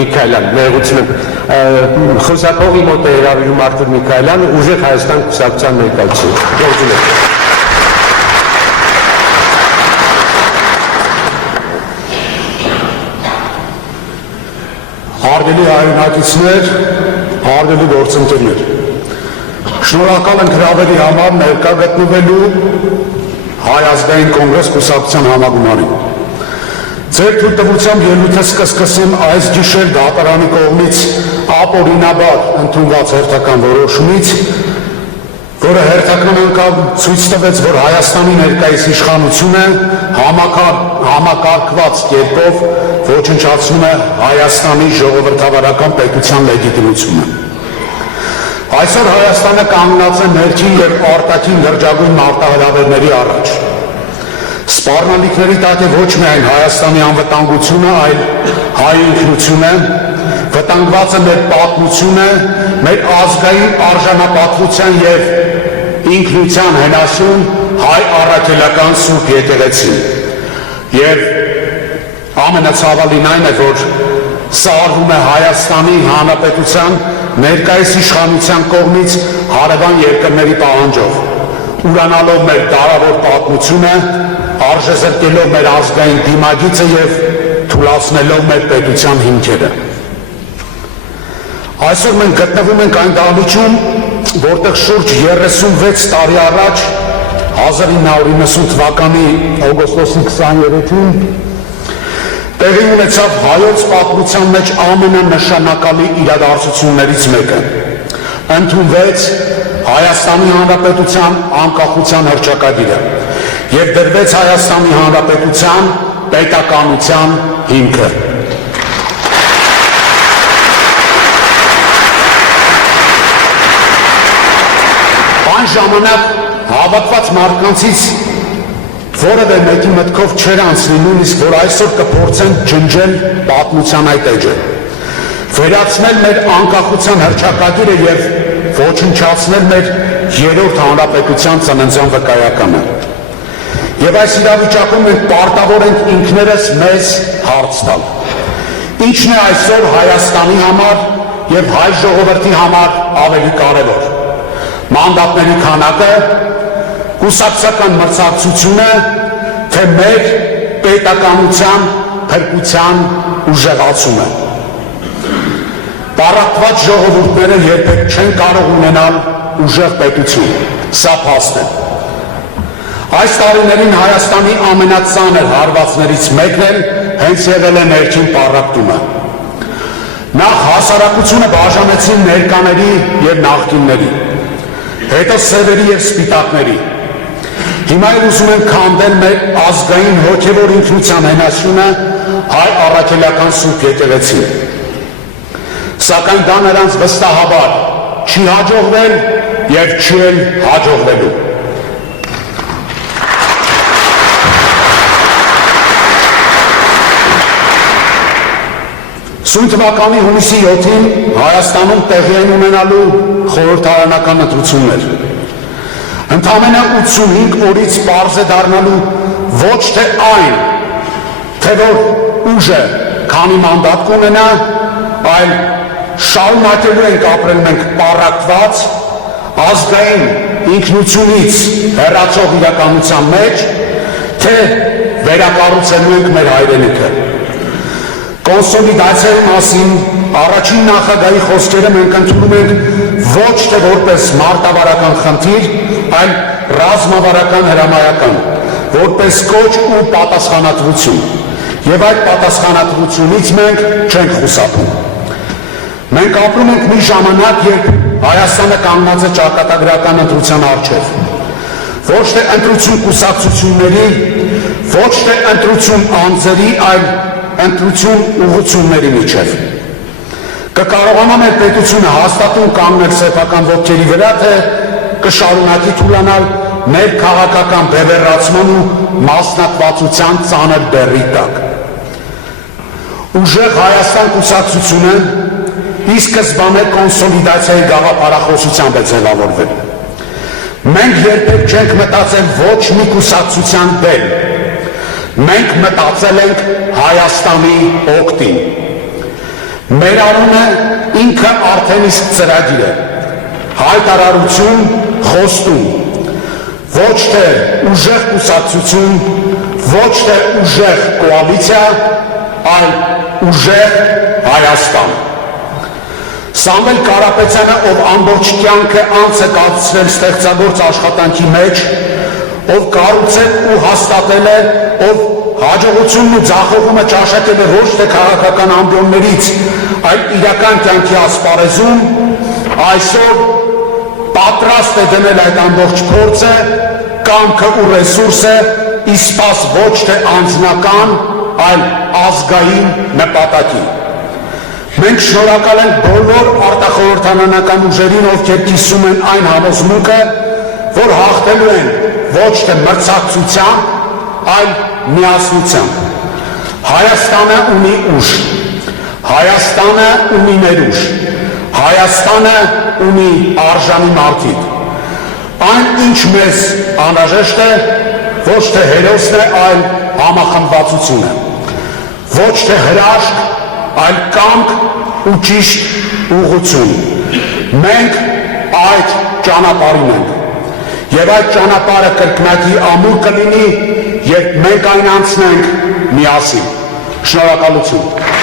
Միքայելյան, ներողություն եմ, խոսակողի մոտ է հրավիրում Արթուր Միքայելյանը, ուժեղ Հայաստան կուսակցության ներկայացուցիչ։ Հարգելի հայրենակիցներ, հարգելի գործընկերներ, շնորհակալ ենք հրավերի համար ներկա գտնվելու Հայ ազգային կոնգրես կուսակցության համագումարին։ Ձեր թույլտվությամբ ելույթս կսկսեմ այս գիշեր դատարանի կողմից ապօրինաբար ընդունված հերթական որոշումից, որը հերթական անգամ ցույց տվեց, որ Հայաստանի ներկայիս իշխանությունը համակարգված կերպով ոչնչացնում է Հայաստանի ժողովրդավարական պետության լեգիտիմությունը։ Այսօր Հայաստանը կանգնած է ներքին և արտաքին լրջագույն մարտահրավերների առաջ։ Սպառնալիքների տակ է ոչ միայն Հայաստանի անվտանգությունը, այլ հայ ինքնությունը, վտանգված է մեր պատմությունը, մեր ազգային արժանապատվության և ինքնության հենասյուն հայ առաքելական սուրբ եկեղեցին։ Եվ ամենացավալին այն է, որ սա արվում է Հայաստանի Հանրապետության ներկայիս իշխանության կողմից հարևան երկրների պահանջով, ուրանալով մեր դարավոր պատմությունը, արժեզրկելով մեր ազգային դիմագիծը և թուլացնելով մեր պետության հիմքերը։ Այսօր մենք գտնվում ենք այն դահլիճում, որտեղ շուրջ 36 տարի առաջ 1990 թվականի օգոստոսի 23-ին տեղի ունեցավ հայոց պատմության մեջ ամենանշանակալի իրադարձություններից մեկը։ Ընդունվեց Հայաստանի Հանրապետության անկախության հռչակագիրը և դրվեց Հայաստանի Հանրապետության պետականության հիմքը։ Այն ժամանակ հավատված մարդկանցից որևէ մեկի մտքով չէր անցնի նույնիսկ, որ այսօր կփորձեն ջնջել պատմության այդ էջը, վերացնել մեր անկախության հռչակագիրը և ոչնչացնել մեր երրորդ հանրապետության ծննդյան վկայականը։ Եվ այս իրավիճակում մենք պարտավոր ենք ինքներս մեզ հարց տալ. Ինչն է այսօր Հայաստանի համար և հայ ժողովրդի համար ավելի կարևոր՝ մանդատների քանակը, կուսակցական մրցակցությունը, թե մեր պետականության փրկության ուժեղացումը։ Պառակտված ժողովուրդները երբեք չեն կարող ունենալ ուժեղ պետություն, սա փաստ է։ Այս տարիներին Հայաստանի ամենածանր հարվածներից մեկն էլ հենց եղել է ներքին պառակտումը։ Նախ հասարակությունը բաժանեցին ներկաների և նախկինների, հետո սևերի և սպիտակների։ Հիմա էլ ուզում են քանդել մեր ազգային հոգևոր ինքնության հենասյունը հայ առաքելական սուրբ եկեղեցին։ Սակայն դա նրանց վստահաբար չի հաջողվել և չի էլ հաջողվելու։ Սույն թվականի հունիսի 7-ին Հայաստանում տեղի են ունենալու խորհրդարանական ընտրություններ։ Ընդամենը 85 օրից պարզ է դառնալու ոչ թե այն, թե որ ուժը քանի մանդատ կունենա, այլ շարունակելու ենք ապրել մենք պառակտված, ազգային ինքնությունից հեռացող իրականության մեջ, թե վերակառուցելու ենք մեր հայրենիքը։ Կոնսոլիդացիայի մասին առաջին նախագահի խոսքերը մենք ընդունում ենք ոչ թե որպես մարտավարական խնդիր, այլ ռազմավարական հրամայական, որպես կոչ ու պատասխանատվություն, և այդ պատասխանատվությունից մենք չենք խուսափում։ Մենք ապրում ենք մի ժամանակ, երբ Հայաստանը կանգնած է ճակատագրական ընտրության առջև, ոչ թե ընտրություն կուսակցությունների, ոչ թե ընտրություն անձերի, այլ ընտրություն ուղղությունների միջև։ Կկարողանա մեր պետությունը հաստատուն կանգնել սեփական ոտքերի վրա, թե կշարունակի թուլանալ մեր քաղաքական բևեռացման ու մասնակցության ծանր բեռի տակ։ Ուժեղ Հայաստան կուսակցությունը ի սկզբանե կոնսոլիդացիայի գաղափարախոսությամբ է ձևավորվել։ Մենք երբեք չենք մտածել ոչ մի կուսակցության դեմ, մենք մտածել ենք Հայաստանի օգտին։ Մեր անունը ինքը արդեն իսկ ծրագիր է, հայտարարություն, խոստում, ոչ թե ուժեղ կուսակցություն, ոչ թե ուժեղ կոալիցիա, այլ ուժեղ Հայաստան։ Սամվել Կարապետյանը, ով ամբողջ կյանքը անց է կացրել ստեղծագործ աշխատանքի մեջ, ով կառուցել ու հաստատել է, ով հաջողությունն ու ձախողումը ճաշակել է ոչ թե քաղաքական ամբիոններից, այլ իրական կյանքի ասպարեզում, այսօր պատրաստ է դնել այդ ամբողջ փորձը, կամքը ու ռեսուրսը իսպաս ոչ թե անձնական, այլ ազգային նպատակի։ Մենք շնորհակալ ենք բոլոր արտախորհրդարանական ուժերին, ովքեր կիսում են այն համոզմունքը, որ հաղթելու են ոչ թե մրցակցությամբ, այլ միասնությամբ։ Հայաստանը ունի ուժ, Հայաստանը ունի ներուժ, Հայաստանը ունի արժանի մարդիկ։ Այն, ինչ մեզ անհրաժեշտ է, ոչ թե հերոսն է, այլ համախմբվածությունը, ոչ թե հրաշք, այլ կամք ու ճիշտ ուղղություն։ Մենք այդ ճանապարհին ենք, եւ այդ ճանապարհը կրկնակի ամուր կլինի, երբ մենք այն անցնենք միասին։ Շնորհակալություն։